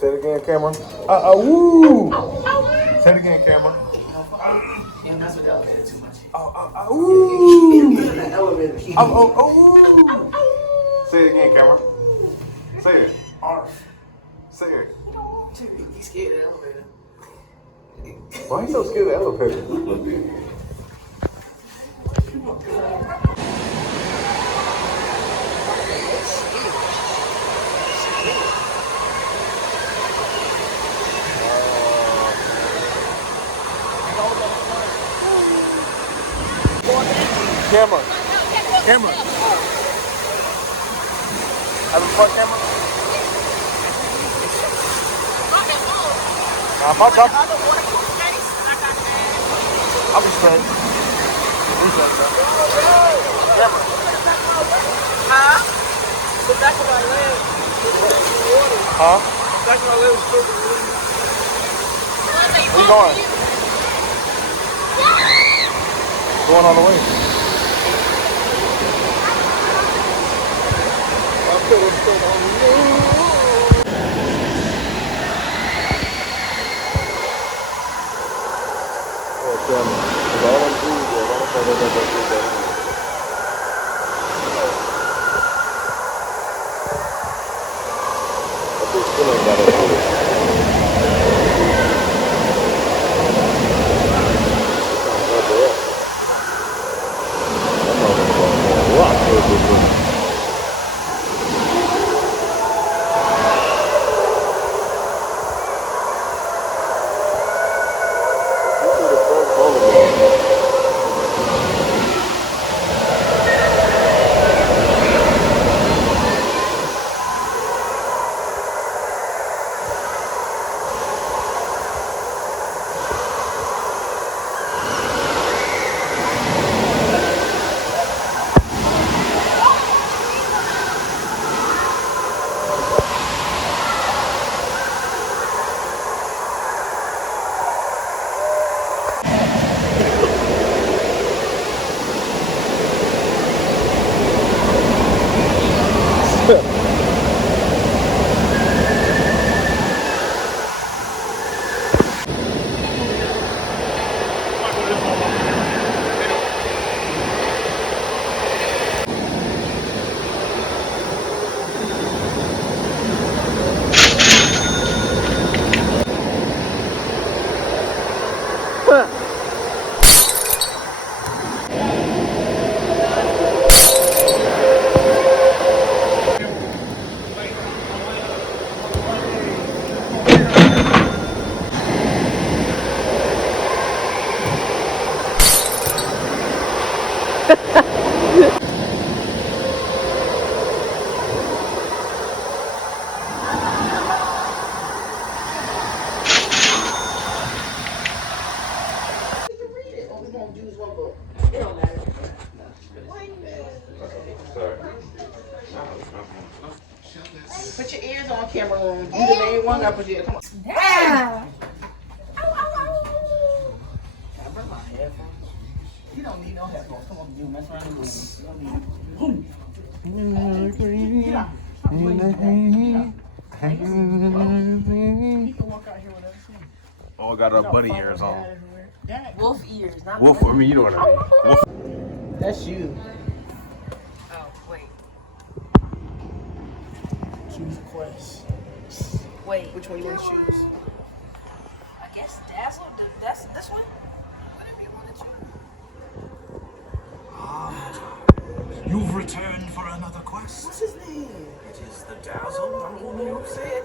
Say it again, camera. Woo! Say it again, camera. Yeah, that's what y'all did too much. Ooh! The elevator. Say it again, camera. Say it. Arf. Say it. He's scared of the elevator. Why are you so scared of the elevator? Camera. Camera. Having fun, camera? My top. I'll be straight. Camera. Huh? The back of my leg. Huh? The back of my leg was filled with Where you going? Going all the way. Put your ears on, camera room. You the main one. I put your come on. Ah! Can I bring my headphones? You don't need no headphones. Come on, you mess around the room. You don't need it. Get out. Stop playing with that. You can walk out here without seeing. Oh, I got our bunny ears on. Wolf ears, not Wolf for me, you know what I mean. Wolf. That's you. Oh, wait. Choose Quest. Wait. Which one you want to choose? I guess Dazzle? That's this one? Whatever you want to choose. You've returned for another quest. What's his name? It is the Dazzle. I don't know. Say it.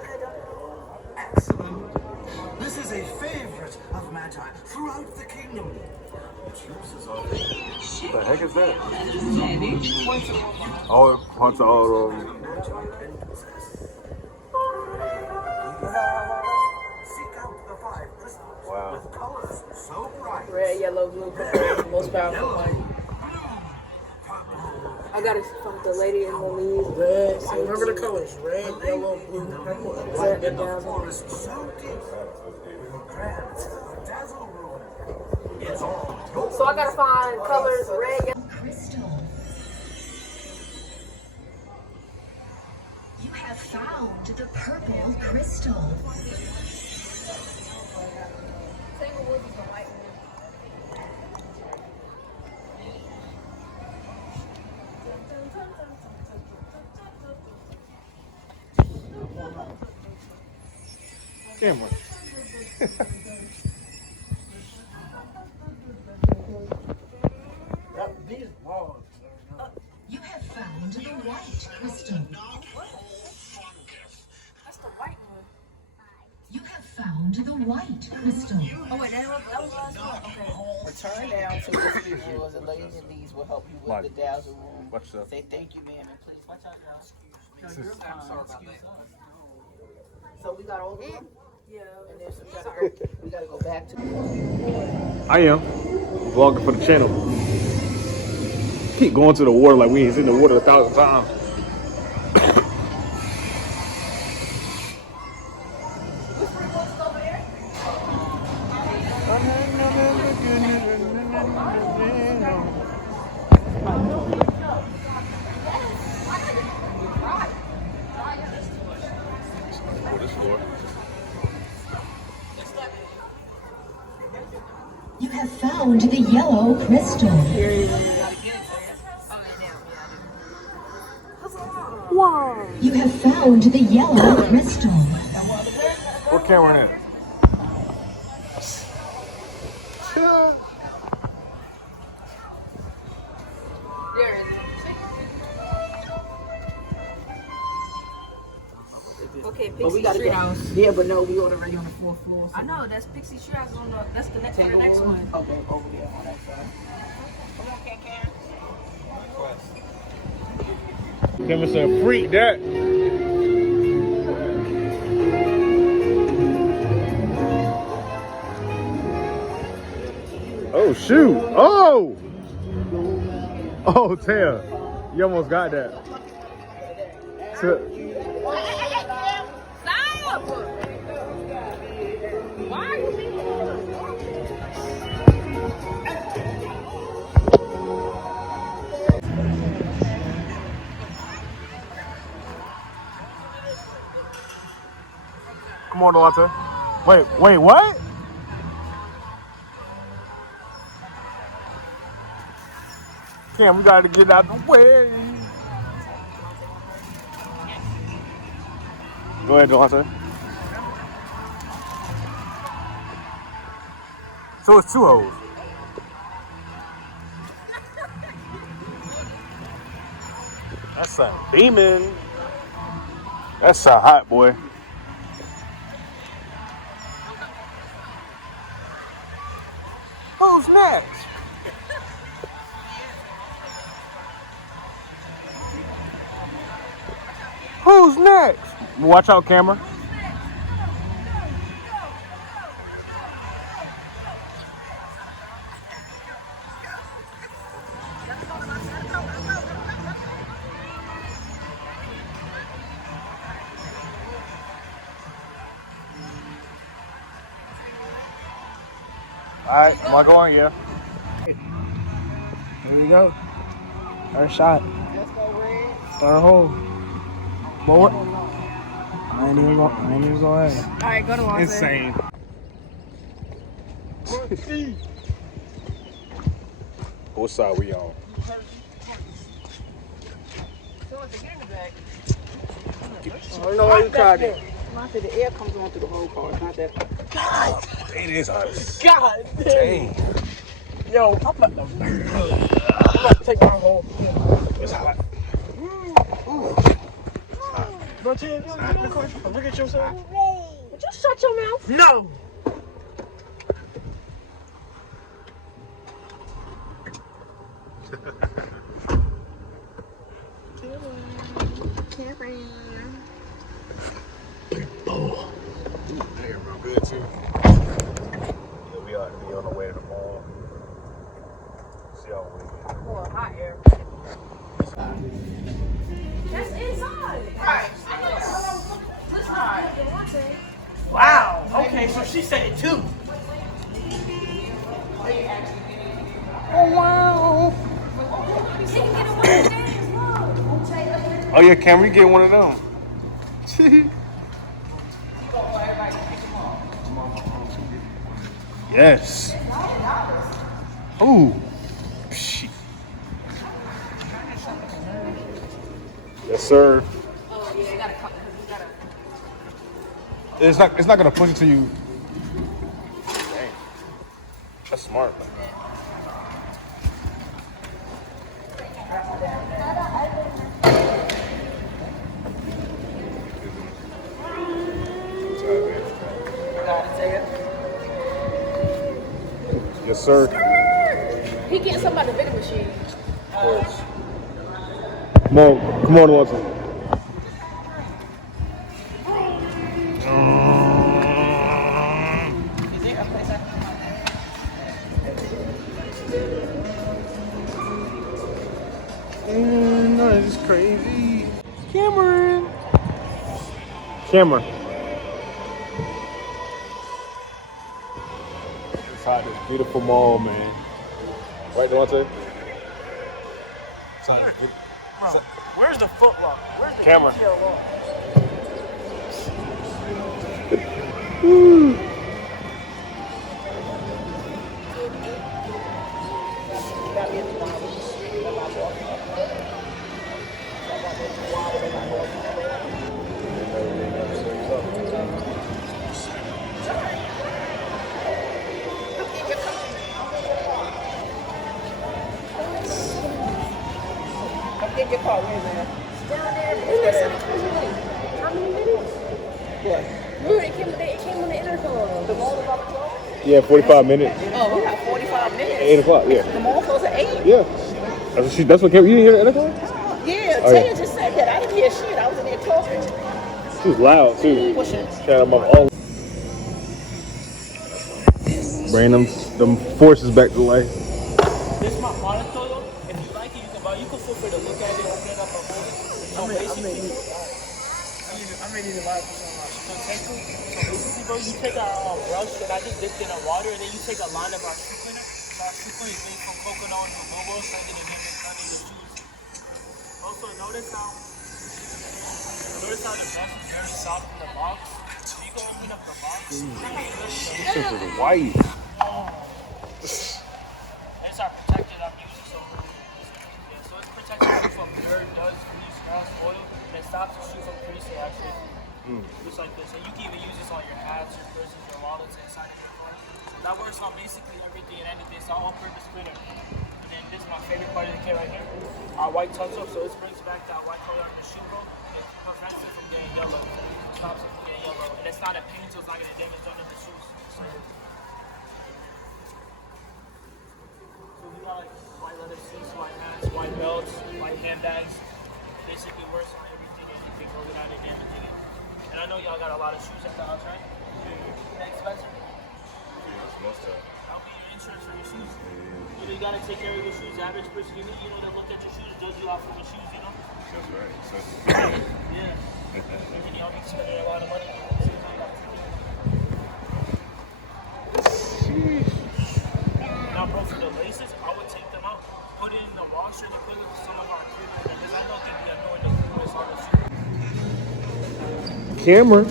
Excellent. This is a favorite of Magi throughout the kingdom. It uses all the What the heck is that? Oh, it points out. Seek out the five crystals Wow. with colors so bright. Red, yellow, blue, purple. Most powerful one. I gotta find the lady in the lead. Red. So remember the colors: red, yellow, blue, purple, and white. The Dazzle. Forest so deep. Grant the Dazzle rune. It's all yours. So I gotta find colors red, yellow. Crystal. You have found found the purple crystal. Tanglewood is the white one. Camera. These walls. You have found the white crystal. That's the white one. You have found the white crystal. Oh wait, that was the last one. Okay. Return down to the three floors. The ladies and these will help you with Mike, the dazzle room. watch yourself. Say thank you, ma'am, and please watch out, y'all. You're fine. So we got all of them, Yeah. and then we gotta go back to. I am vlogging for the channel. Keep going to the water like we ain't seen the water 1,000 times. You have found the yellow crystal. Wow. You have found the yellow crystal. What camera in it? There it is. Okay, But we Pixie gotta go. Treehouse. Yeah, but no, we already on the 4th floor. So I know that's Pixie Treehouse on the. That's the next one. Okay, over there on that side. Come on, Can. Kevin said, freak that. Oh, shoot. Oh! Oh, Taya. You almost got that. Stop! Why are you being Come on, Delonte. Wait, what? Cam, we gotta get out the way. Go ahead, Delonte. So it's 2 hoes. That's a demon. That's a hot boy. Who's next? Who's next? Watch out, camera. All right, am I going? Yeah. Here we go. First shot. Let's go, Red. Third hole. Boy. I ain't even going ahead. Alright, go to Walter. Insane. What side we on? Oh, you know why you tried it. I said the air comes on through the whole car. It's not that. It is hot. God Dang. Yo, I'm about to take my hole. It's hot. Bro, Tim, you want to the car? Look at yourself. Would you shut your mouth? No. Oh. Hey, real good too. Yeah, we ought to be on the way to the mall. See how we get. Well, hot air. That's inside. Right. Listen, Wow. Okay, so she said it too. Oh wow. Oh yeah, can we get one of them? Yes. Ooh. Shit. Yes, sir. Oh, yeah, you gotta come. You gotta. It's not gonna push it to you. Dang. That's smart. Yes, sir. He getting somebody a vending machine. Of course. Come on, Watson. No, this is crazy. Cameron. Inside this beautiful mall, man. Right, Devontae? Inside this Where's the foot lock? Where's the Camera. detail lock? Come get your car, where's that? How many minutes? What? It came on the intercom. The mall is about to close? Yeah, 45 minutes. Oh, we got 45 minutes. 8 o'clock, yeah. The mall closed at 8? Yeah. That's what came. You didn't hear the intercom? Yeah, Oh, Taya yeah. just said that. I didn't hear shit. I was in there talking. She was loud, too. Pushing. Shout out my all. Bring them forces back to life. This is my product, Toyo. If you like it, you can buy. You can feel free to look at it, open it up, and hold it. So basically, I may need to buy some. So basically, bro, you take a brush that I just dipped in the water, and then you take a line of our shoe cleaner. So our shoe cleaner is made from coconut and bobo, so that it gets under your shoes. Also, notice how the brush is very soft in the box. So you can open up the box. This is white. It's our protector I'm using, so yeah, so it's protecting you from dirt, dust, grease, rust, oil, and it stops the shoe from creasing actually. Just like this. And you can even use this on your hats, your purses, your wallets, inside of your car. So that works on basically everything and anything. It's an all-purpose cleaner. And then this is my favorite part of the kit right here. Our white touch up, so it brings back that white color on the shoe, bro. It prevents it from getting yellow. It stops it from getting yellow. And it's not a paint, so it's not going to damage under the shoes. So we got like white leather seats, white hats, white belts, white handbags. Basically works on everything and anything, bro, without it damaging it. And I know y'all got a lot of shoes at the house, right? Thanks, Spencer. I'll be your insurance for your shoes. You know, you gotta take care of your shoes. The average person you know that look at your shoes, judge you off of your shoes, you know? That's right. Yeah. And then y'all be spending a lot of money. Now, bro, for the laces, I would take them out, put it in the washer, and put it with some of our cleaner, because I know it can be annoying to do this on the shoe. Cameron.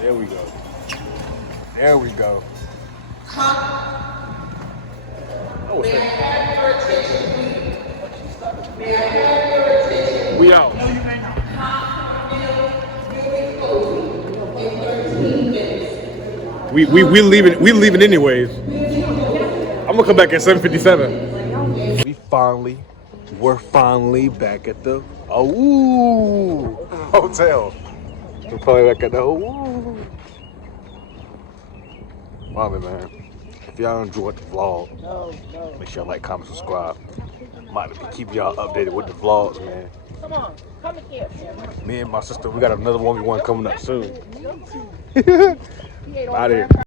There we go. There we go. Oh, we out. We leaving anyways. I'm gonna come back at 7:57. We're finally back at the hotel. We're probably back at the Finally, man. If y'all enjoyed the vlog, make sure y'all like, comment, subscribe. Might be keeping y'all updated with the vlogs, man. Come on. Come here. Me and my sister, we got another 1v1 coming up soon. Out of here.